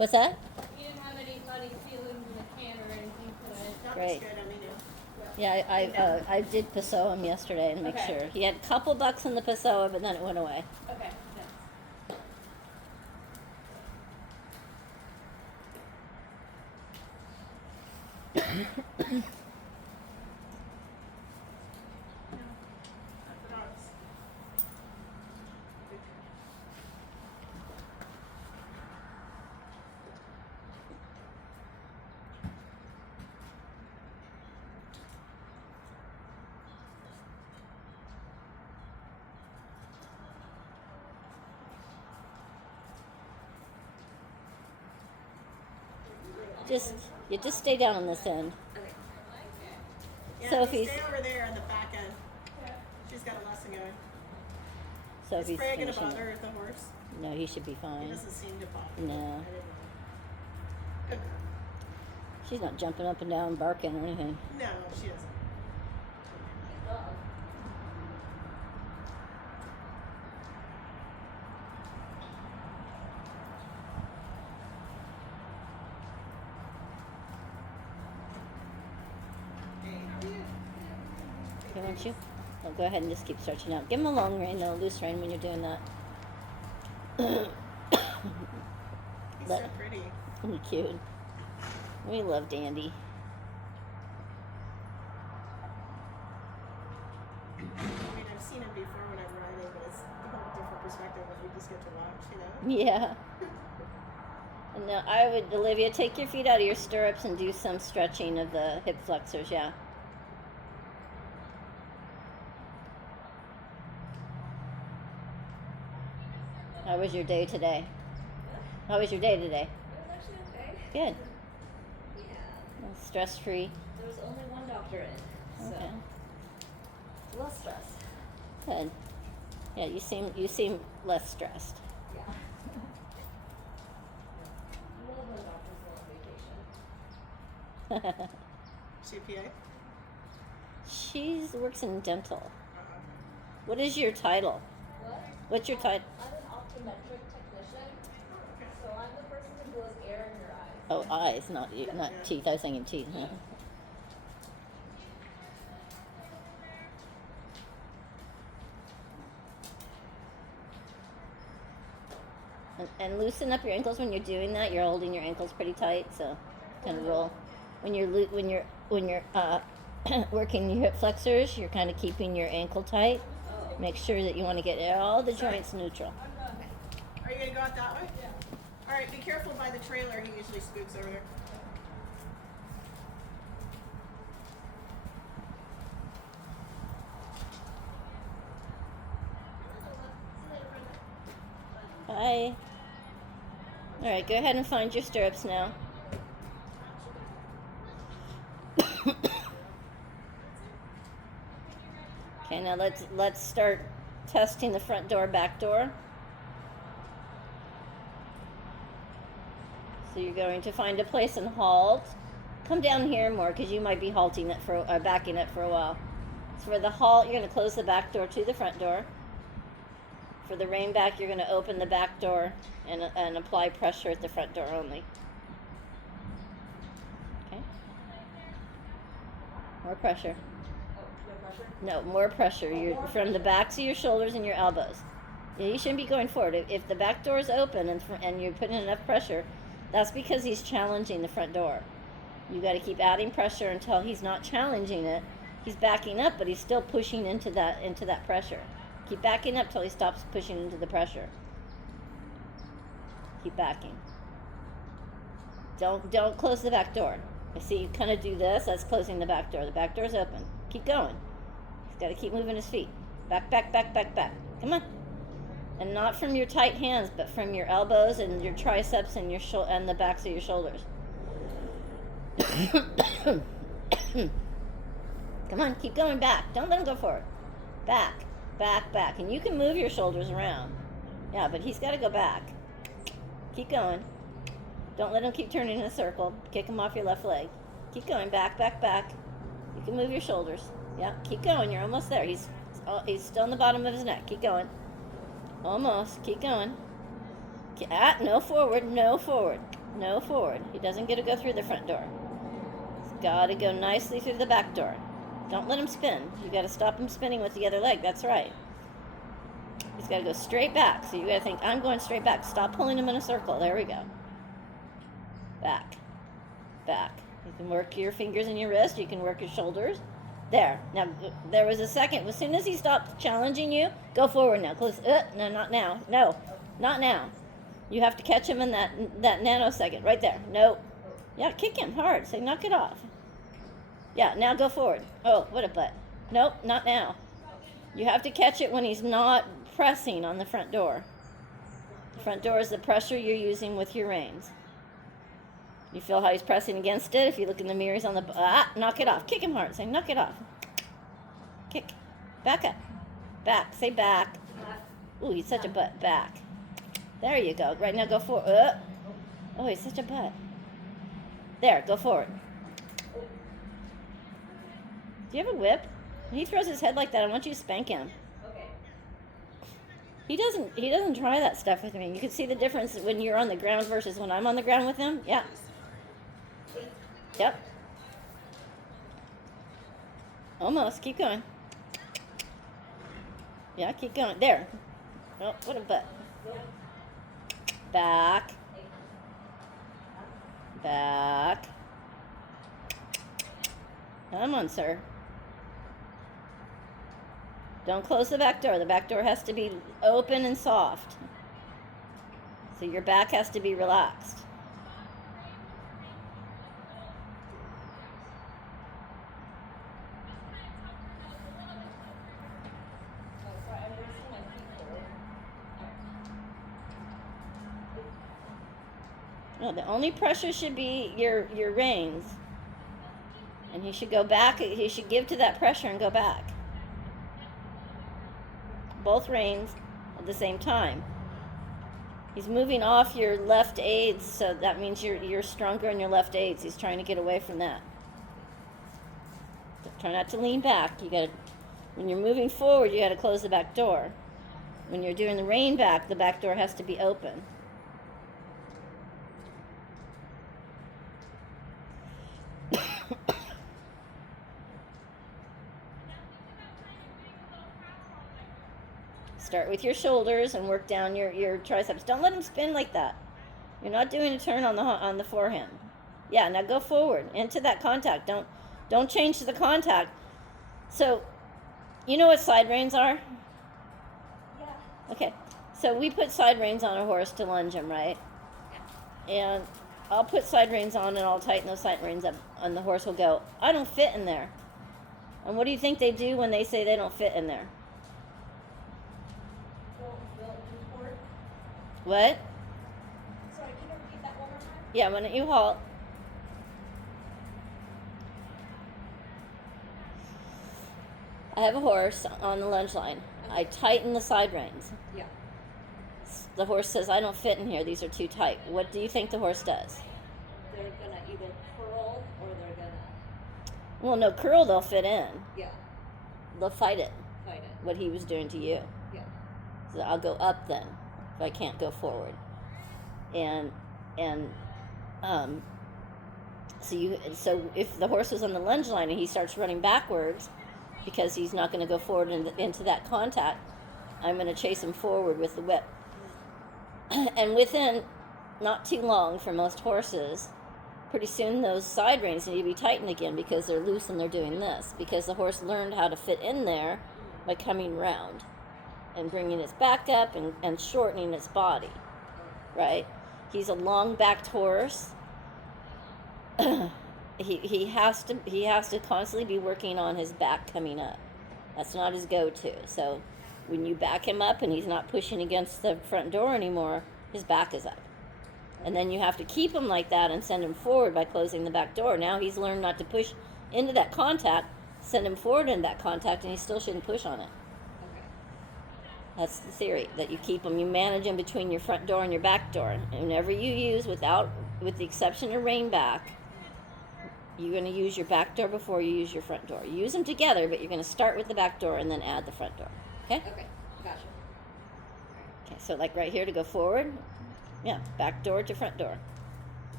What's that? He didn't have any funny feelings in the can or anything today. That Great. was good. I mean, Yeah, I did Pessoa him yesterday to make Okay. sure. He had a couple bucks in the Pessoa, but then it went away. Okay, nice. that's what I was. You just stay down on this end. Okay. Yeah, Sophie's- stay over there on the back end. She's got a lesson going. So Is he's Freya gonna finishing. bother the horse? No, he should be He fine. doesn't seem to bother. No. I didn't know. Good girl. She's not jumping up and down, barking or anything. No, she doesn't. Hey, how are you? Okay, won't you? Well, go ahead and just keep stretching out. Give him a long rein, though, loose rein when you're doing that. He's Let- so pretty. He's cute. We love Dandy. I mean, I've seen him before when I'm riding, but it's a whole different perspective when we just get to watch, you know? Yeah. And now I would, Olivia, take your feet out of your stirrups and do some stretching of the hip flexors, yeah. How was your day today? How was your day today? It was actually okay. Good. Yeah. Stress free. There was only one doctor in, so Okay. less stressed. Good. Yeah, you seem less stressed. Yeah. Love when doctors go on vacation. She a PA? She works in dental. Uh-huh. What is your title? What? What's your title? I'm an optometric technician, Okay. so I'm the person who blows air in your eyes. Oh, eyes, not Yeah. teeth. I was thinking teeth. Huh? And loosen up your ankles when you're doing that. You're holding your ankles pretty tight, so kind of roll. When you're working your hip flexors, you're kind of keeping your ankle tight. Oh. Make sure that you want to get all the joints neutral. Are you gonna go out that way? Yeah. All right, be careful by the trailer. He usually spooks over there. Bye. All right, go ahead and find your stirrups now. Okay, now let's start testing the front door, back door. So you're going to find a place and halt. Come down here more because you might be halting it for backing it for a while. So for the halt, you're going to close the back door to the front door. For the rein back, you're going to open the back door and apply pressure at the front door only. Okay. More pressure. Oh, no pressure? No, more pressure. You're from the backs of your shoulders and your elbows. Yeah, you shouldn't be going forward. If the back door is open and you're putting enough pressure, that's because he's challenging the front door. You got to keep adding pressure until he's not challenging it. He's backing up, but he's still pushing into that pressure. Keep backing up till he stops pushing into the pressure. Keep backing. Don't close the back door. I see you kind of do this. That's closing the back door. The back door's open. Keep going. He's got to keep moving his feet. Back, back, back, back, back. Come on. And not from your tight hands, but from your elbows and your triceps and your and the backs of your shoulders. Come on, keep going back. Don't let him go forward. Back, back, back. And you can move your shoulders around. Yeah, but he's got to go back. Keep going. Don't let him keep turning in a circle. Kick him off your left leg. Keep going. Back, back, back. You can move your shoulders. Yeah, keep going. You're almost there. He's still on the bottom of his neck. Keep going. Almost. Keep going. No forward. No forward. No forward. He doesn't get to go through the front door. He's got to go nicely through the back door. Don't let him spin. You got to stop him spinning with the other leg. That's right. He's got to go straight back. So you got to think, I'm going straight back. Stop pulling him in a circle. There we go. Back. Back. You can work your fingers in your wrist. You can work your shoulders. There. Now, there was a second. As soon as he stopped challenging you, go forward now. Close. No, not now. No, not now. You have to catch him in that nanosecond. Right there. No. Yeah, kick him hard. Say, knock it off. Yeah, now go forward. Oh, what a butt. Nope, not now. You have to catch it when he's not pressing on the front door. The front door is the pressure you're using with your reins. You feel how he's pressing against it? If you look in the mirror, he's on the... knock it off. Kick him hard. Say, knock it off. Kick. Back up. Back. Say back. Ooh, he's such a butt. Back. There you go. Right now, go forward. Oh, he's such a butt. There, go forward. Do you have a whip? When he throws his head like that, I want you to spank him. Okay. He doesn't try that stuff with me. You can see the difference when you're on the ground versus when I'm on the ground with him. Yeah. Yep. Almost. Keep going. Yeah, keep going. There. Oh, what a butt. Back. Back. Come on, sir. Don't close the back door. The back door has to be open and soft. So your back has to be relaxed. Oh, sorry, I'm releasing my feet forward. No, the only pressure should be your reins. And he should go back. He should give to that pressure and go back. Both reins at the same time. He's moving off your left aids, so that means you're stronger in your left aids. He's trying to get away from that. So try not to lean back. When you're moving forward, you got to close the back door. When you're doing the rein back, the back door has to be open. Start with your shoulders and work down your triceps. Don't let him spin like that. You're not doing a turn on the forehand. Yeah, now go forward into that contact. Don't change the contact. So, you know what side reins are? Yeah. Okay. So we put side reins on a horse to lunge him, right? And I'll put side reins on and I'll tighten those side reins up, and the horse will go, I don't fit in there. And what do you think they do when they say they don't fit in there? What? Sorry, can you repeat that one more time? Yeah, why don't you halt? I have a horse on the lunge line. I tighten the side reins. Yeah. The horse says, I don't fit in here. These are too tight. What do you think the horse does? They're gonna either curl or they're gonna... Well, no, curl, they'll fit in. Yeah. They'll fight it, Fight it. what he was doing to you. Yeah. So I'll go up then, if I can't go forward. So if the horse is on the lunge line and he starts running backwards because he's not going to go forward into that contact, I'm going to chase him forward with the whip. And within not too long, for most horses, pretty soon those side reins need to be tightened again because they're loose and they're doing this, because the horse learned how to fit in there by coming round and bringing its back up and shortening its body, right? He's a long-backed horse. he has to constantly be working on his back coming up. That's not his go-to. So when you back him up and he's not pushing against the front door anymore, his back is up. And then you have to keep him like that and send him forward by closing the back door. Now he's learned not to push into that contact, send him forward into that contact, and he still shouldn't push on it. Okay. That's the theory, that you keep them, you manage them between your front door and your back door. And whenever you use, with the exception of rein back, you're going to use your back door before you use your front door. You use them together, but you're going to start with the back door and then add the front door. Okay? Okay. Gotcha. Okay, so like right here to go forward, yeah, back door to front door.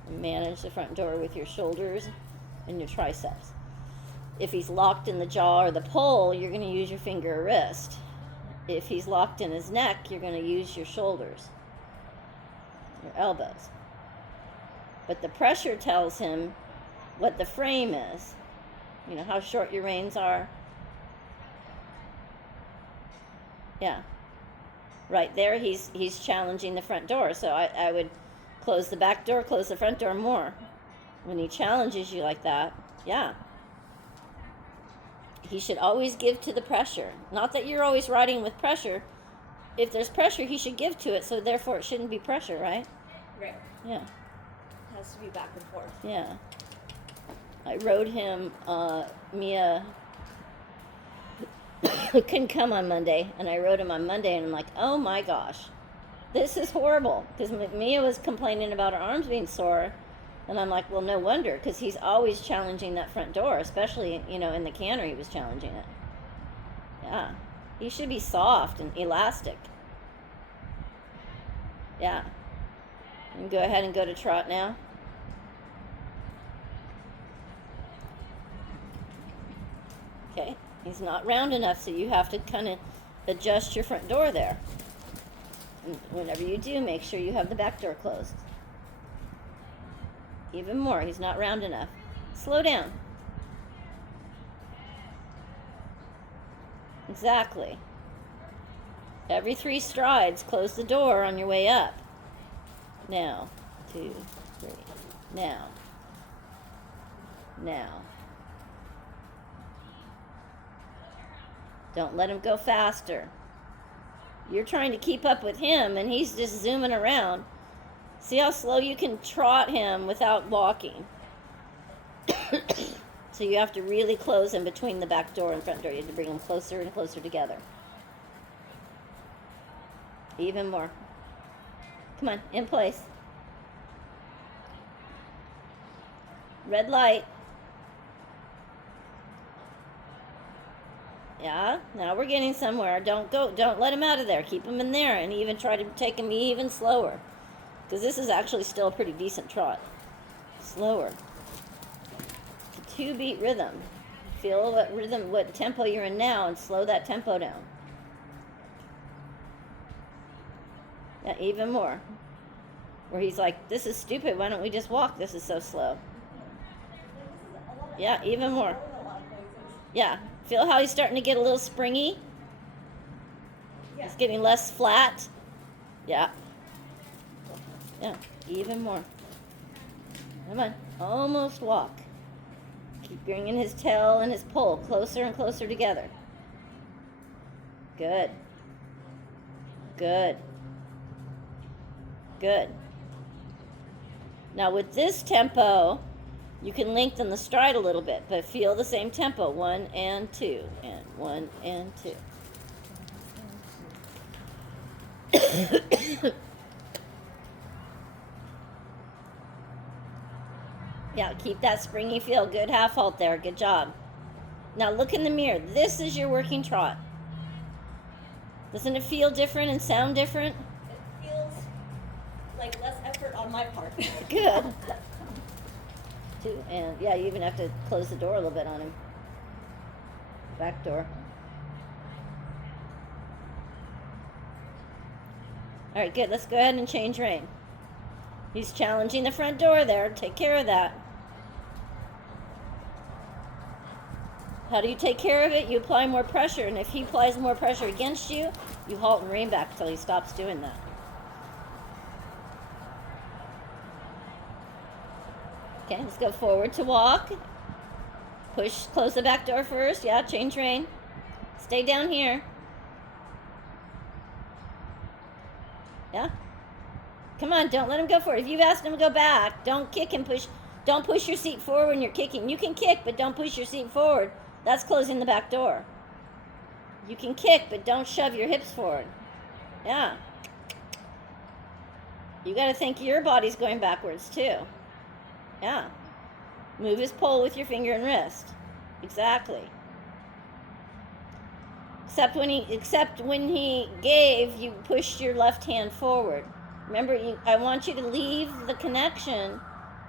Manage the front door with your shoulders and your triceps. If he's locked in the jaw or the pole, you're going to use your finger or wrist. If he's locked in his neck, you're going to use your shoulders, your elbows. But the pressure tells him what the frame is. You know, how short your reins are. Yeah. Right there, he's challenging the front door. So I would close the back door, close the front door more. When he challenges you like that, yeah. He should always give to the pressure. Not that you're always riding with pressure. If there's pressure, he should give to it, so therefore it shouldn't be pressure, right? Right. Yeah. It has to be back and forth. Yeah. I rode him, Mia couldn't come on Monday, and I rode him on Monday, and I'm like, oh my gosh, this is horrible. Because Mia was complaining about her arms being sore, and I'm like, well, no wonder, because he's always challenging that front door, especially, you know, in the canter he was challenging it. Yeah. He should be soft and elastic. Yeah. You can go ahead and go to trot now. Okay. He's not round enough, so you have to kind of adjust your front door there. And whenever you do, make sure you have the back door closed. Even more, he's not round enough. Slow down. Exactly. Every 3 strides, close the door on your way up. Now, 2, 3. Now. Now. Don't let him go faster. You're trying to keep up with him, and he's just zooming around. See how slow you can trot him without walking. So you have to really close in between the back door and front door. You have to bring them closer and closer together. Even more. Come on, in place. Red light. Yeah, now we're getting somewhere. Don't let him out of there. Keep him in there, and even try to take him even slower. Because this is actually still a pretty decent trot. Slower. It's a 2-beat rhythm. Feel what rhythm, what tempo you're in now, and slow that tempo down. Yeah, even more. Where he's like, this is stupid, why don't we just walk? This is so slow. Yeah, even more. Yeah. Feel how he's starting to get a little springy? Yeah. He's getting less flat. Yeah. Yeah, even more. Come on, almost walk. Keep bringing his tail and his pole closer and closer together. Good. Good. Good. Now with this tempo, you can lengthen the stride a little bit, but feel the same tempo. 1 and 2, and 1 and 2. Yeah, keep that springy feel. Good half halt there. Good job. Now look in the mirror. This is your working trot. Doesn't it feel different and sound different? It feels like less effort on my part. Good. 2, and yeah, you even have to close the door a little bit on him. Back door. All right, good. Let's go ahead and change rein. He's challenging the front door there. Take care of that. How do you take care of it? You apply more pressure, and if he applies more pressure against you, you halt and rein back until he stops doing that. Okay, let's go forward to walk. Push, close the back door first. Yeah, change rein. Stay down here. Yeah. Come on, don't let him go forward. If you've asked him to go back, don't kick and push. Don't push your seat forward when you're kicking. You can kick, but don't push your seat forward. That's closing the back door. You can kick, but don't shove your hips forward. Yeah. You got to think your body's going backwards too. Yeah. Move his pole with your finger and wrist. Exactly. Except when he gave, you pushed your left hand forward. Remember, I want you to leave the connection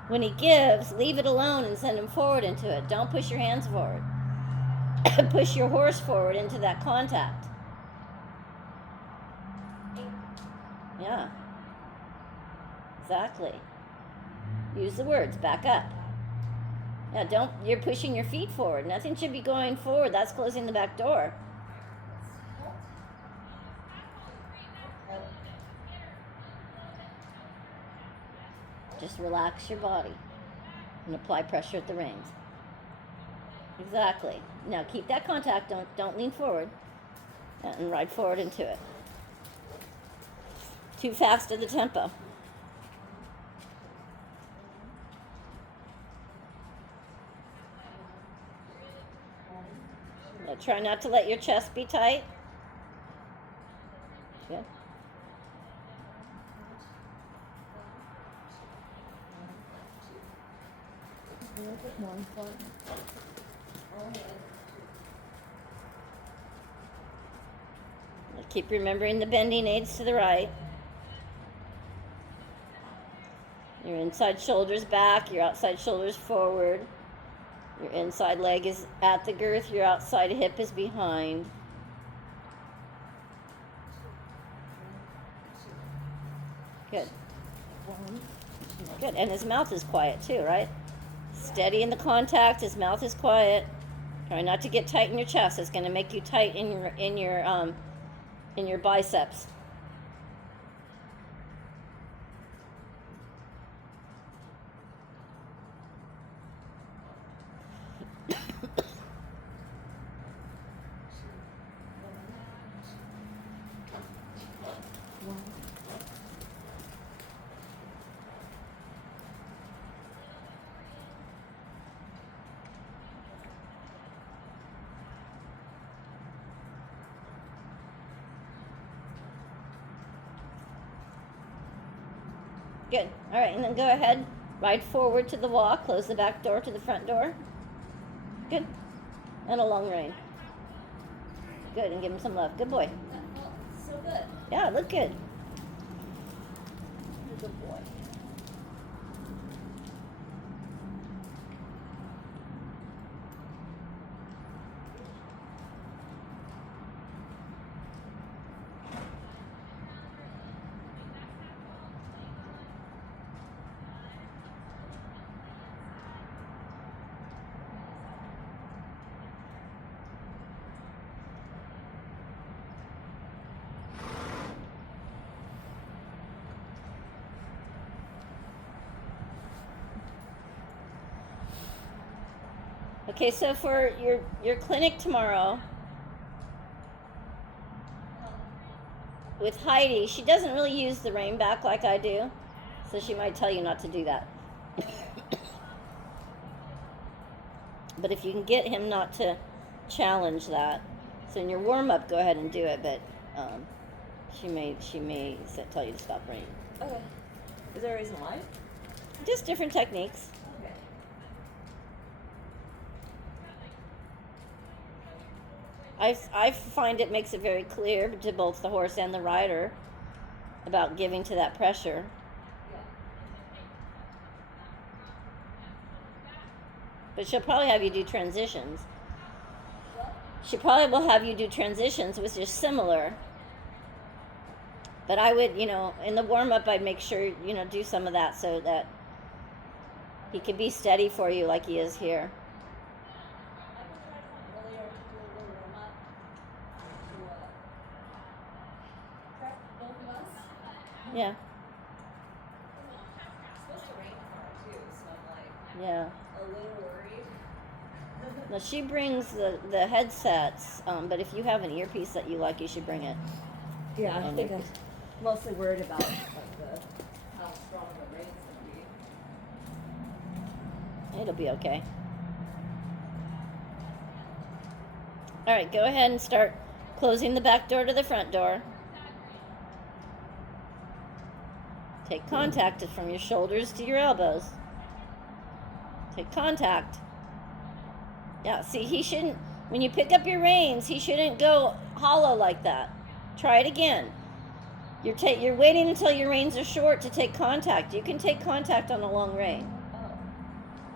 When he gives, leave it alone and send him forward into it. Don't push your hands forward. Push your horse forward into that contact. Yeah. Exactly. Use the words. Back up. Yeah, you're pushing your feet forward. Nothing should be going forward. That's closing the back door. Just relax your body and apply pressure at the reins. Exactly. Now keep that contact. Don't lean forward. And ride forward into it. Too fast to the tempo. Now try not to let your chest be tight. Good. Keep remembering the bending aids to the right. Your inside shoulder's back, your outside shoulder's forward. Your inside leg is at the girth, your outside hip is behind. Good. Good. And his mouth is quiet too, right? Steady in the contact, his mouth is quiet. Try not to get tight in your chest. It's going to make you tight in your biceps. Good. All right, and then go ahead, ride forward to the walk, close the back door to the front door. Good. And a long rein. Good, and give him some love. Good boy. That felt so good. Yeah, look good. Good boy. Okay, so for your clinic tomorrow with Heidi, she doesn't really use the rein back like I do, so she might tell you not to do that. But if you can get him not to challenge that, so in your warm-up, go ahead and do it, but she may tell you to stop rein. Okay. Is there a reason why? Just different techniques. Okay. I find it makes it very clear to both the horse and the rider about giving to that pressure. Yeah. But she'll probably have you do transitions. What? She probably will have you do transitions, which is similar. But I would, in the warm-up, I'd make sure, do some of that so that he can be steady for you like he is here. I could try something earlier to do a little warm up to prep both of us. Yeah, It's supposed to rain tomorrow too, so I'm like yeah. a little worried. Now, she brings the headsets, but if you have an earpiece that you like, you should bring it. Yeah, I think I'm mostly worried about how strong the rain's gonna be. It'll be okay. All right, go ahead and start closing the back door to the front door. Take contact from your shoulders to your elbows. Take contact. Yeah, see, he shouldn't, when you pick up your reins, he shouldn't go hollow like that. Try it again. You're waiting until your reins are short to take contact. You can take contact on a long rein. Oh,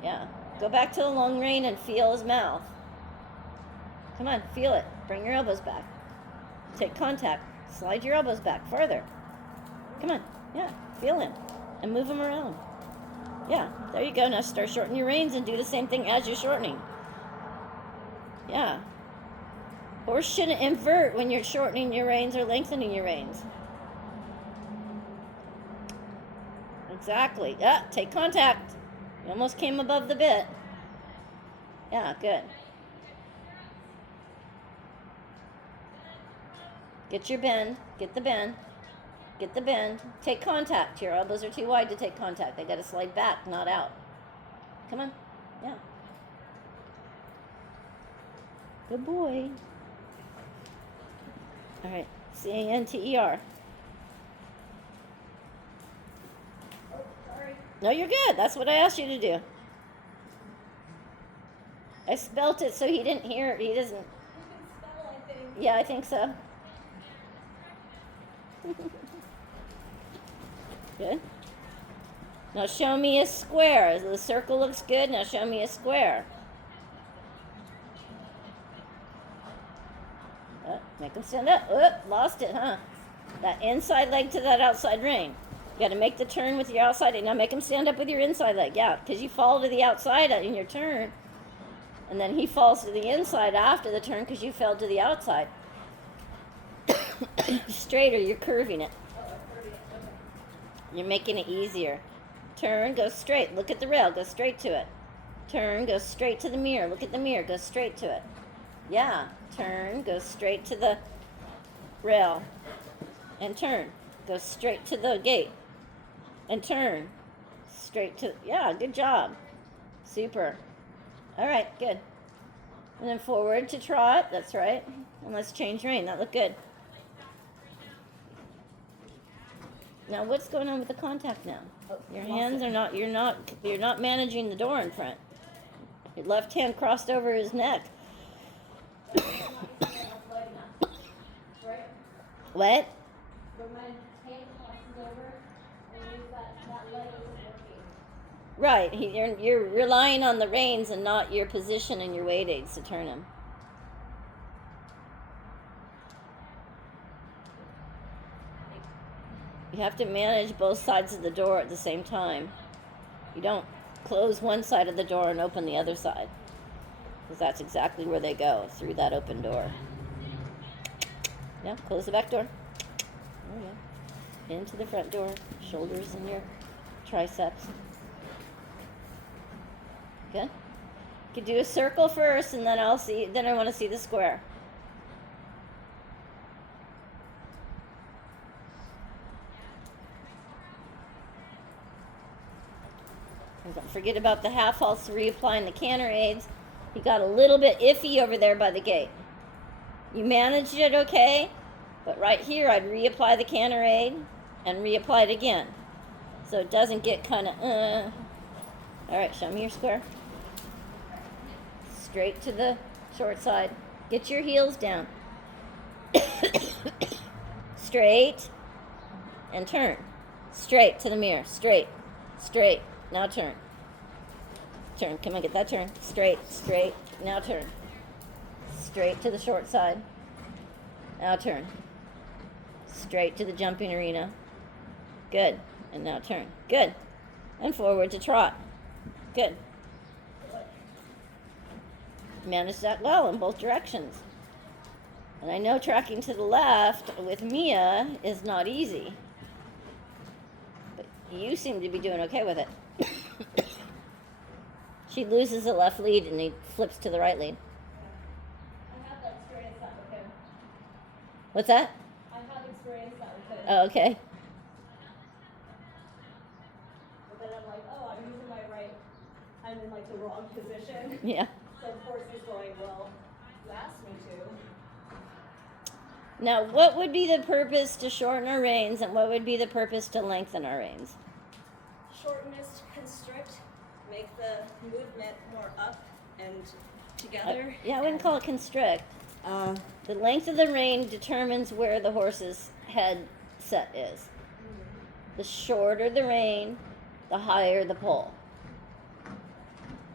Yeah. Go back to the long rein and feel his mouth. Come on, feel it. Bring your elbows back. Take contact. Slide your elbows back further. Come on. Yeah, feel him. And move him around. Yeah, there you go. Now start shortening your reins and do the same thing as you're shortening. Yeah. Horse shouldn't invert when you're shortening your reins or lengthening your reins. Exactly. Yeah, take contact. You almost came above the bit. Yeah, good. Get your bend. Get the bend. Get the bend. Take contact. Your elbows are too wide to take contact. They got to slide back, not out. Come on. Yeah. Good boy. All right. C-A-N-T-E-R. Oh, sorry. No, you're good. That's what I asked you to do. I spelt it so he didn't hear it. He doesn't. You can spell, I think. Yeah, I think so. Good. Now show me a square. The circle looks good. Now show me a square. Make him stand up. Lost it, huh? That inside leg to that outside rein. You got to make the turn with your outside leg. Now make him stand up with your inside leg. Yeah, because you fall to the outside in your turn. And then he falls to the inside after the turn because you fell to the outside. Straighter, you're curving it. You're making it easier. Turn, go straight. Look at the rail. Go straight to it. Turn, go straight to the mirror. Look at the mirror. Go straight to it. Yeah. Turn, go straight to the rail. And turn. Go straight to the gate. And turn. Straight to... Yeah, good job. Super. All right, good. And then forward to trot. That's right. And let's change rein. That looked good. Now, what's going on with the contact now? Your hands are not. You're not managing the door in front. Your left hand crossed over his neck. What? When my hand crosses over and use that leg isn't working. Right. You're relying on the reins and not your position and your weight aids to turn him. You have to manage both sides of the door at the same time. You don't close one side of the door and open the other side. Because that's exactly where they go, through that open door. Yeah, close the back door. Oh, yeah. Into the front door. Shoulders and your triceps. Good. You could do a circle first, and then Then I want to see the square. And don't forget about the half halts, reapplying the canter aids. He got a little bit iffy over there by the gate. You managed it okay, but right here I'd reapply the canter aid and reapply it again. So it doesn't get kind of, All right, show me your square. Straight to the short side. Get your heels down. Straight. And turn. Straight to the mirror. Straight. Straight. Now turn. Turn. Come on, get that turn. Straight. Straight. Now turn. Straight to the short side. Now turn. Straight to the jumping arena. Good. And now turn. Good. And forward to trot. Good. Manage that well in both directions. And I know tracking to the left with Mia is not easy. But you seem to be doing okay with it. She loses the left lead and he flips to the right lead. I have that experience that with him. What's that? I have experienced that with him. Oh, okay. But then I'm like, oh, I'm using my right. I'm in like the wrong position. Yeah. So of course he's going, well, you asked me to. Now, what would be the purpose to shorten our reins and what would be the purpose to lengthen our reins? Shorten is to constrict, make the movement more up and together. Yeah, I wouldn't call it constrict. The length of the rein determines where the horse's head set is. The shorter the rein, the higher the pole.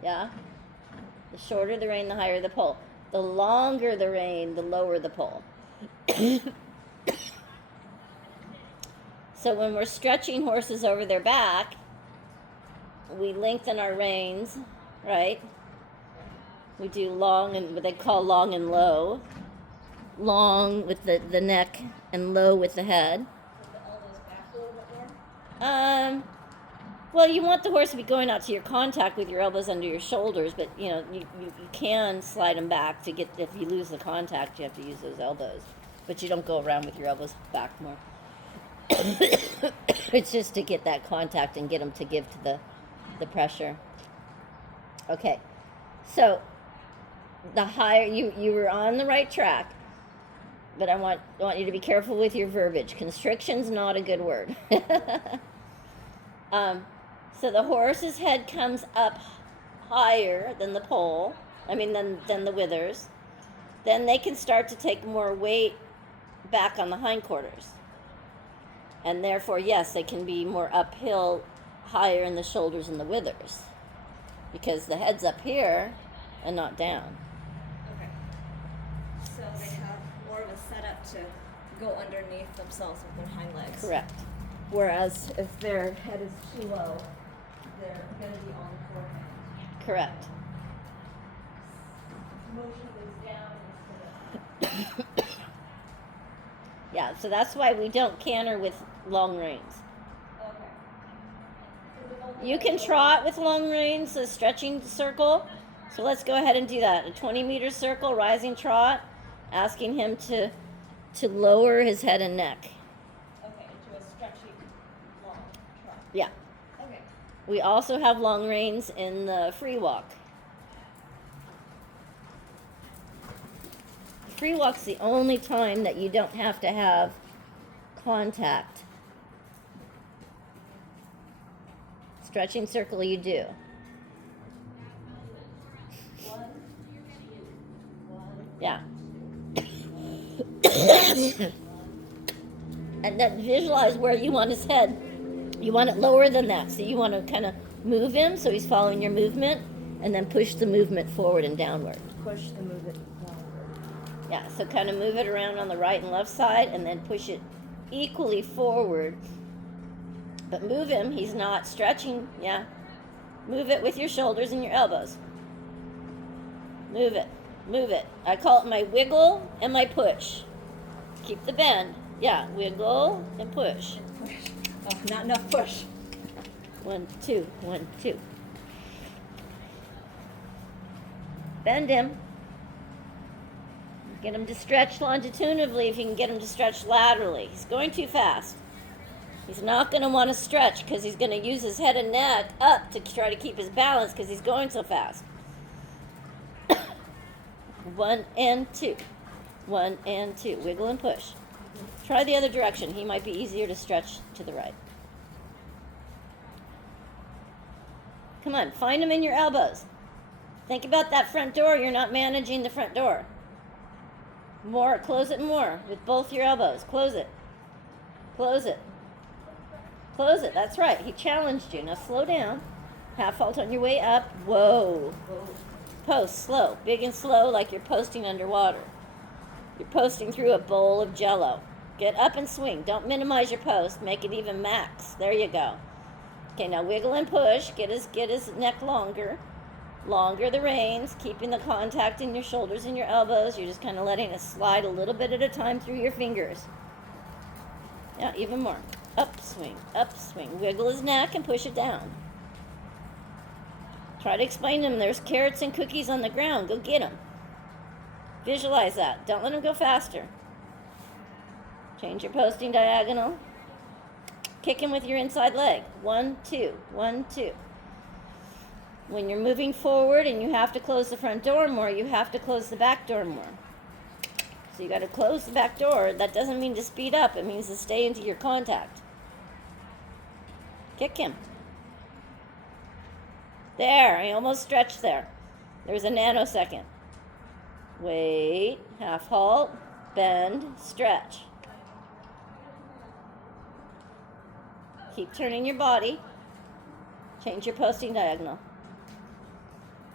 Yeah? The shorter the rein, the higher the pull. The longer the rein, the lower the pull. So when we're stretching horses over their back, we lengthen our reins, right? We do long and what they call long and low. Long with the neck and low with the head. Put the elbows back a little bit more. Well, you want the horse to be going out to your contact with your elbows under your shoulders, but you can slide them back to get, if you lose the contact, you have to use those elbows. But you don't go around with your elbows back more. It's just to get that contact and get them to give to the pressure. Okay, so the higher you were on the right track, but I want you to be careful with your verbiage. Constriction's not a good word. So the horse's head comes up higher than the pole. Than the withers. Then they can start to take more weight back on the hindquarters. And therefore, yes, they can be more uphill, higher in the shoulders and the withers. Because the head's up here and not down. Okay. So they have more of a setup to go underneath themselves with their hind legs. Correct. Whereas if their head is too low, they're going to be on the forehead. Correct. Motion is down instead of... Yeah, so that's why we don't canter with long reins. Okay. You can trot with long reins, a stretching circle. So let's go ahead and do that. A 20-meter circle, rising trot, asking him to lower his head and neck. Okay, into a stretchy, long trot. Yeah. Okay. We also have long reins in the free walk. Free walk's the only time that you don't have to have contact. Stretching circle you do. Yeah. And then visualize where you want his head. You want it lower than that. So you want to kind of move him so he's following your movement, and then push the movement forward and downward. Push the movement downward. Yeah, so kind of move it around on the right and left side, and then push it equally forward. But move him. He's not stretching. Yeah. Move it with your shoulders and your elbows. Move it. Move it. I call it my wiggle and my push. Keep the bend. Yeah, wiggle and push. Oh, not enough push. 1, 2, 1, 2. Bend him. Get him to stretch longitudinally if you can get him to stretch laterally. He's going too fast. He's not going to want to stretch because he's going to use his head and neck up to try to keep his balance because he's going so fast. 1 and 2. 1 and 2. Wiggle and push. Try the other direction. He might be easier to stretch to the right. Come on, find him in your elbows. Think about that front door. You're not managing the front door. More, close it more with both your elbows. Close it. Close it. Close it. That's right. He challenged you. Now slow down. Half halt on your way up. Whoa. Post slow. Big and slow like you're posting underwater. You're posting through a bowl of jello. Get up and swing. Don't minimize your post. Make it even max. There you go. Okay, now wiggle and push. Get his neck longer. Longer the reins, keeping the contact in your shoulders and your elbows. You're just kind of letting it slide a little bit at a time through your fingers. Yeah, even more. Up swing, up swing. Wiggle his neck and push it down. Try to explain to him there's carrots and cookies on the ground. Go get them. Visualize that. Don't let him go faster. Change your posting diagonal. Kick him with your inside leg. 1, 2, 1, 2. When you're moving forward and you have to close the front door more, you have to close the back door more. So you got to close the back door. That doesn't mean to speed up. It means to stay into your contact. Kick him. There, I almost stretched there. There's a nanosecond. Wait, half halt, bend, stretch. Keep turning your body. Change your posting diagonal.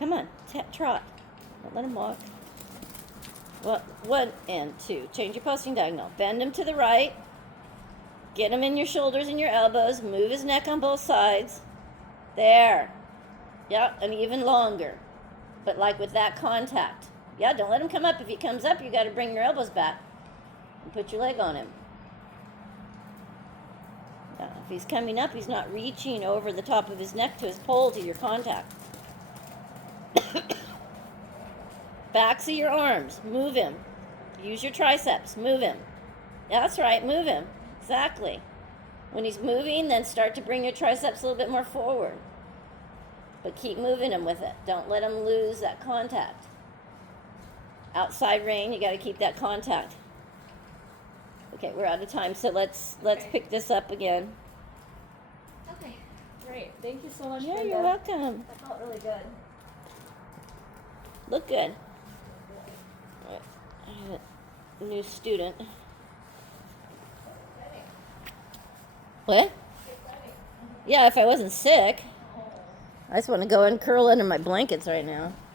Come on, trot. Don't let him walk. Well, 1 and 2. Change your posting diagonal. Bend him to the right. Get him in your shoulders and your elbows. Move his neck on both sides. There. Yeah, and even longer. But like with that contact. Yeah, don't let him come up. If he comes up, you got to bring your elbows back and put your leg on him. Yeah, if he's coming up, he's not reaching over the top of his neck to his pole to your contact. Backs of your arms. Move him. Use your triceps. Move him. Yeah, that's right. Move him. Exactly. When he's moving, then start to bring your triceps a little bit more forward. But keep moving him with it. Don't let him lose that contact. Outside rein, you got to keep that contact. Okay, we're out of time, so let's pick this up again. Okay, great. Thank you so much. Yeah, Brenda. you're welcome. That felt really good. Look good. I have a new student. What? Yeah, if I wasn't sick. I just want to go and curl under my blankets right now.